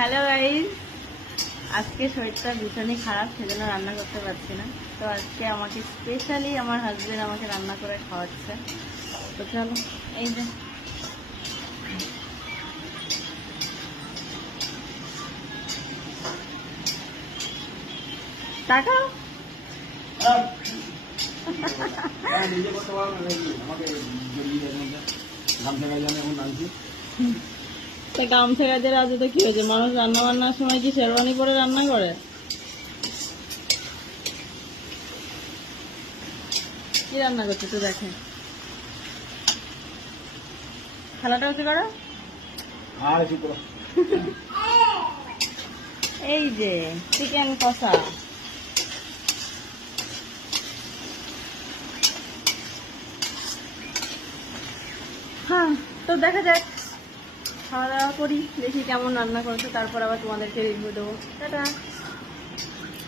Hello guys, আজকে শরীরটা ভীষণই খারাপ, সেজন্য রান্না করতে পারছি না। তো আজকে আমাকে স্পেশালি আমার হাজবেন্ড আমাকে রান্না করে খাওয়াচ্ছে। তো চলো, এই যে তাকাও। গামছা গাছের আজ তো কি হয়েছে, মানুষ রান্না বান্নার সময় কি শেরওয়ানি পরে রান্না করে? কি রান্না করছে তো দেখে, খেলাটা হচ্ছে করো। এই যে চিকেন কষা, হ্যাঁ। তো দেখা যাক, খাওয়া দাওয়া করি, দেখি কেমন রান্না করছে, তারপর আবার তোমাদেরকে রিভিউ দেবো। টাটা।